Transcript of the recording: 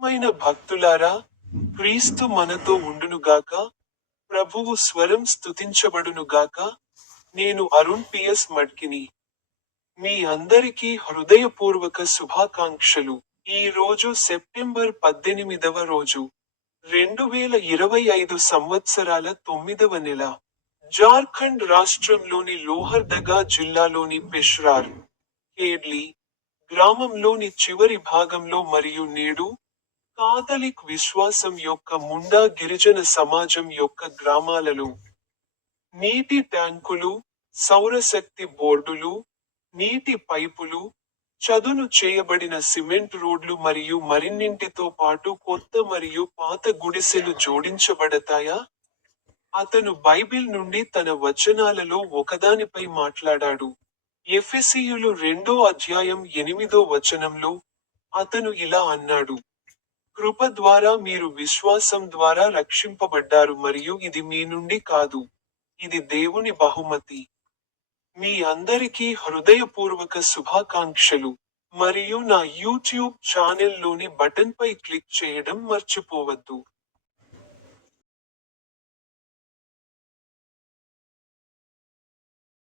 మైన భక్తులారా క్రీస్తు మనతో ఉండునుగాక ప్రభువు స్వరం స్తుతించబడునుగాక నేను అరుణ్ పిఎస్ మడ్కిని. మీ అందరికీ హృదయపూర్వక శుభాకాంక్షలు. ఈ రోజు సెప్టెంబర్ పద్దెనిమిదవ రోజు రెండు వేల ఇరవై ఐదు సంవత్సరాల తొమ్మిదవ నెల. జార్ఖండ్ రాష్ట్రంలోని లోహర్దగా జిల్లాలోని పెష్రార్ కేడ్లీ గ్రామంలోని చివరి భాగంలో మరియు నేడు కాథలిక్ విశ్వాసం యొక్క ముండా గిరిజన సమాజం యొక్క గ్రామాలలో నీటి ట్యాంకులు సౌరశక్తి బోర్డులు నీటి పైపులు చదును చేయబడిన సిమెంట్ రోడ్లు మరియు మరిన్నింటితో పాటు కొత్త మరియు పాత గుడిసెలు జోడించబడతాయా? అతను బైబిల్ నుండి తన వచనాలలో ఒకదానిపై మాట్లాడాడు. ఎఫెసీయులు రెండో అధ్యాయం ఎనిమిదో వచనంలో అతను ఇలా అన్నాడు. కృప ద్వారా మీరు విశ్వాసం ద్వారా రక్షింపబడ్డారు మరియు ఇది మీ నుండి కాదు. ఇది దేవుని బహుమతి. మీ అందరికీ హృదయపూర్వక శుభాకాంక్షలు. మరియు నా యూట్యూబ్ ఛానల్లోని బటన్పై క్లిక్ చేయడం మర్చిపోవద్దు.